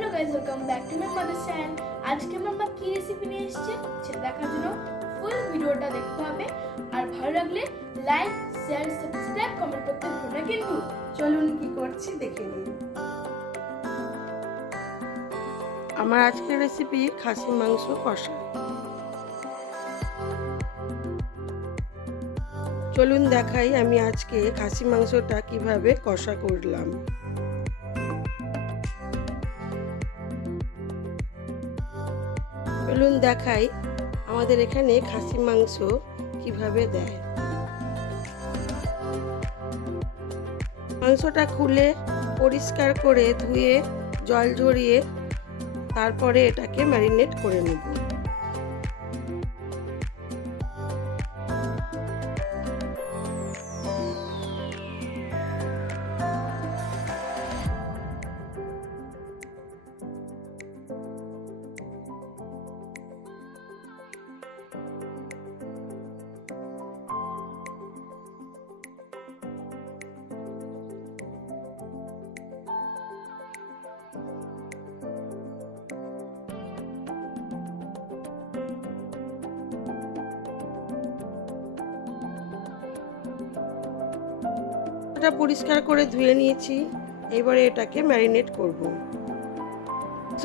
Hello guys welcome back to my mother channel আজকে মাম্মা কি রেসিপি নিয়ে এসেছে সেটা দেখার জন্য ফুল ভিডিওটা দেখতে হবে। আর ভালো লাগলে লাইক শেয়ার সাবস্ক্রাইব কমেন্ট করতে ভুলো না কিন্তু। চলুন কি করছি দেখে নিন আমার আজকের রেসিপি খাসি মাংস কষা। চলুন দেখাই আমি আজকে খাসি মাংসটা কীভাবে কষা করলাম। চলুন দেখাই আমাদের এখানে খাসি মাংস কীভাবে দেয়। মাংসটা খুলে পরিষ্কার করে ধুয়ে জল ঝরিয়ে তারপরে এটাকে ম্যারিনেট করে নেব। এটা পরিষ্কার করে ধুয়ে নিয়েছি, এবারে এটাকে ম্যারিনেট করব।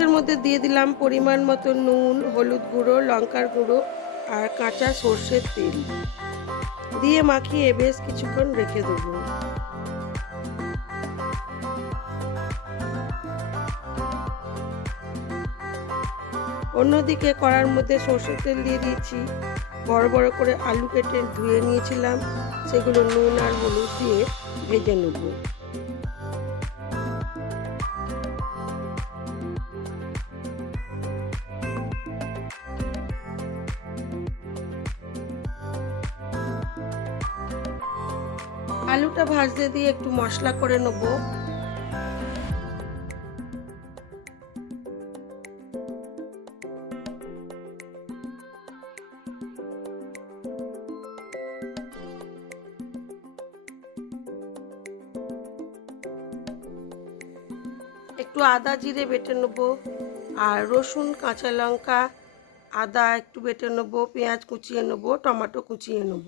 এর মধ্যে দিয়ে দিলাম পরিমাণ মতো নুন, হলুদ গুঁড়ো, লঙ্কার গুঁড়ো আর কাঁচা সর্ষের তেল। দিয়ে মাখিয়ে বেশ কিছুক্ষণ রেখে দেবো। অন্যদিকে কড়ার মধ্যে সর্ষের তেল দিয়ে দিয়েছি। বড় বড় করে আলু কেটে ধুয়ে নিয়েছিলাম। সেগুলো নুন আর হলুদ দিয়ে ভেজে নেব। আলুটা ভাজতে দিয়ে একটু মশলা করে নেব। একটু আদা জিরে বেটে নেব আর রসুন, কাঁচা লঙ্কা, আদা একটু বেটে নেব, পেঁয়াজ কুচিয়ে নেব, টমেটো কুচিয়ে নেব।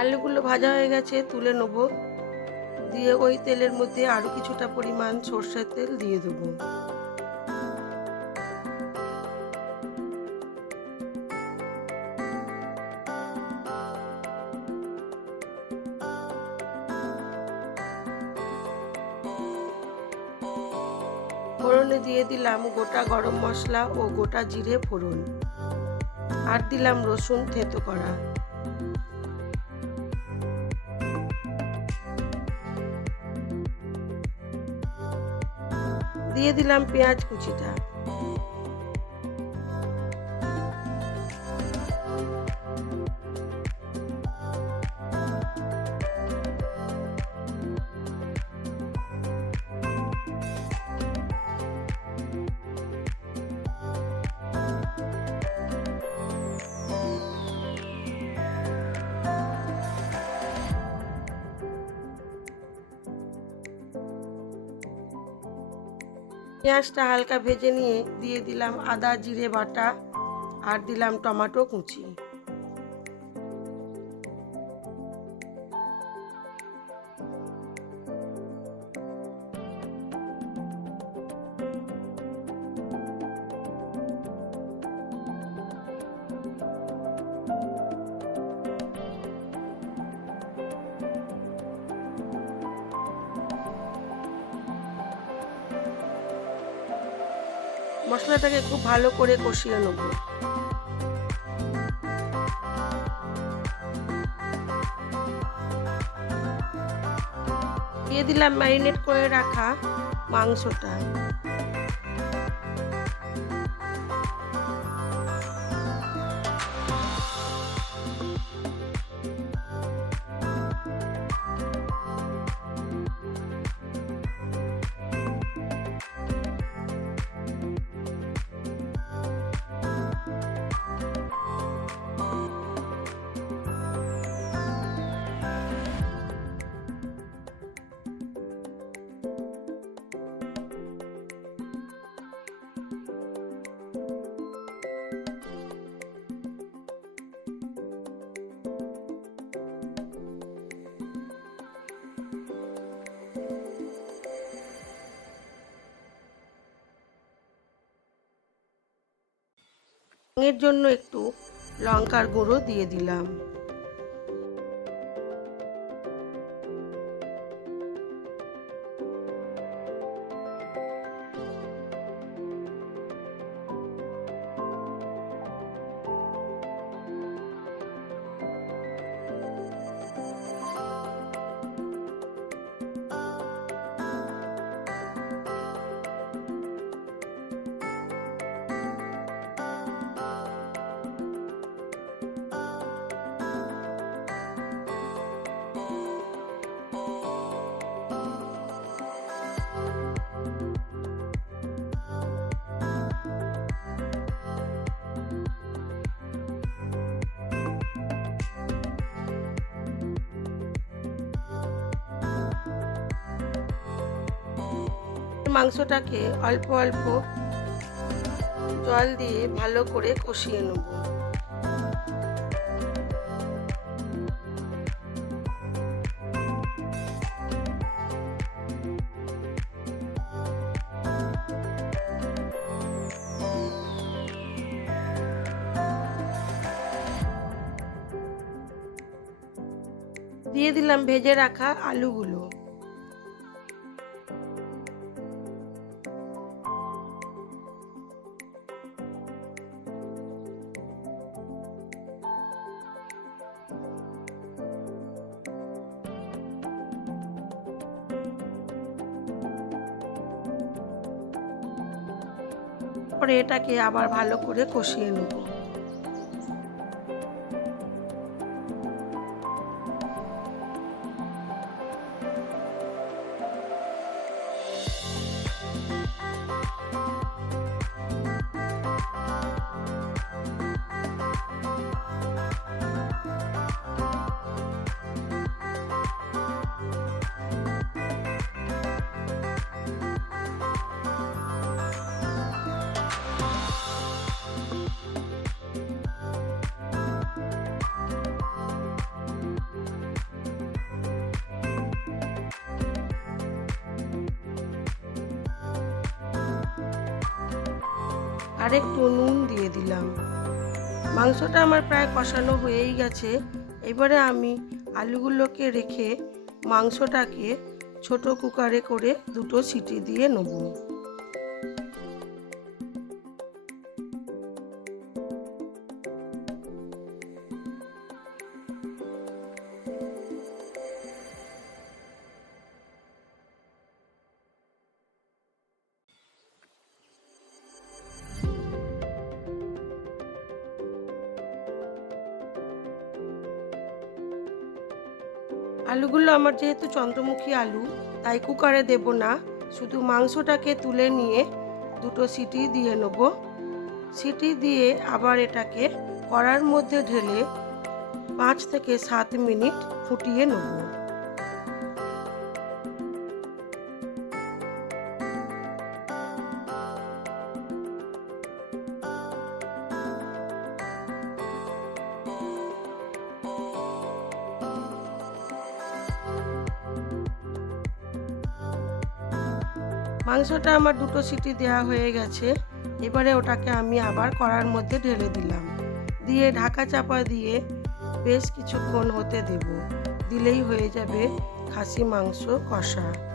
আলুগুলো ভাজা হয়ে গেছে, তুলে নেব। দিয়ে ওই তেলের মধ্যে আরও কিছুটা পরিমাণ সর্ষের তেল দিয়ে দেবো। ফোড়নে দিয়ে দিলাম গোটা গরম মশলা ও গোটা জিরে ফোড়ন। আর দিলাম রসুন থেতো করা। দিয়ে দিলাম পেঁয়াজ কুচিটা। পেঁয়াজটা হালকা ভেজে নিয়ে দিয়ে দিলাম আদা জিরে বাটা আর দিলাম টমেটো কুচি। মশলাটাকে খুব ভালো করে কষিয়ে নেব। দিয়ে দিলাম ম্যারিনেট করে রাখা মাংসটা। রঙের জন্য একটু লঙ্কার গুঁড়ো দিয়ে দিলাম। মাংসটাকে অল্প অল্প জল দিয়ে ভালো করে কষিয়ে নেব। দিয়ে দিলাম ভেজে রাখা আলুগুলো। পরে এটাকে আবার ভালো করে কষিয়ে নেব। আর একটু নুন দিয়ে দিলাম। মাংসটা আমার প্রায় কষানো হয়েই গেছে। এবারে আমি আলুগুলোকে রেখে মাংসটাকে ছোট কুকারে করে দুটো সিটি দিয়ে নেব। আলুগুলো আমার যেহেতু চন্দ্রমুখী আলু, তাই কুকারে দেব না। শুধু মাংসটাকে তুলে নিয়ে দুটো সিটি দিয়ে নেব। সিটি দিয়ে আবার এটাকে কড়ার মধ্যে ঢেলে পাঁচ থেকে সাত মিনিট ফুটিয়ে নেব। মাংসটা আমার দুটো সিটি দেওয়া হয়ে গেছে। এবারে ওটাকে আমি আবার কড়ার মধ্যে ঢেলে দিলাম। দিয়ে ঢাকা চাপা দিয়ে বেশ কিছুক্ষণ হতে দেব। দিলেই হয়ে যাবে খাসি মাংস কষা।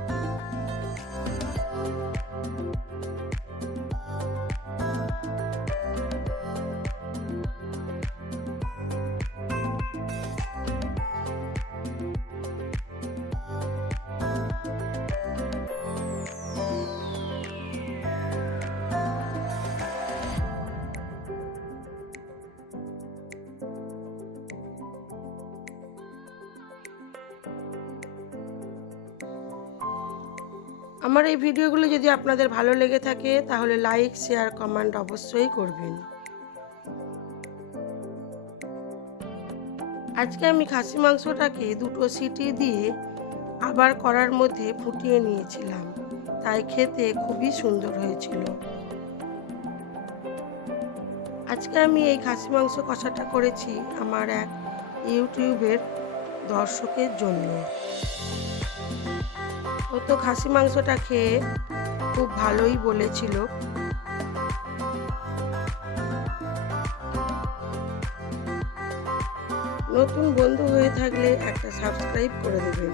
আমার এই ভিডিওগুলো যদি আপনাদের ভালো লেগে থাকে, তাহলে লাইক শেয়ার কমেন্ট অবশ্যই করবেন। আজকে আমি খাসি মাংসটাকে দুটো সিটি দিয়ে আবার করার মধ্যে ফুটিয়ে নিয়েছিলাম। তাই খেতে খুবই সুন্দর হয়েছিল। আজকে আমি এই খাসি মাংস কষাটা করেছি আমার এক ইউটিউবের দর্শকের জন্য। ও তো খাসি মাংসটা খেয়ে খুব ভালোই বলেছিল। নতুন বন্ধু হয়ে থাকলে একটা সাবস্ক্রাইব করে দেবেন।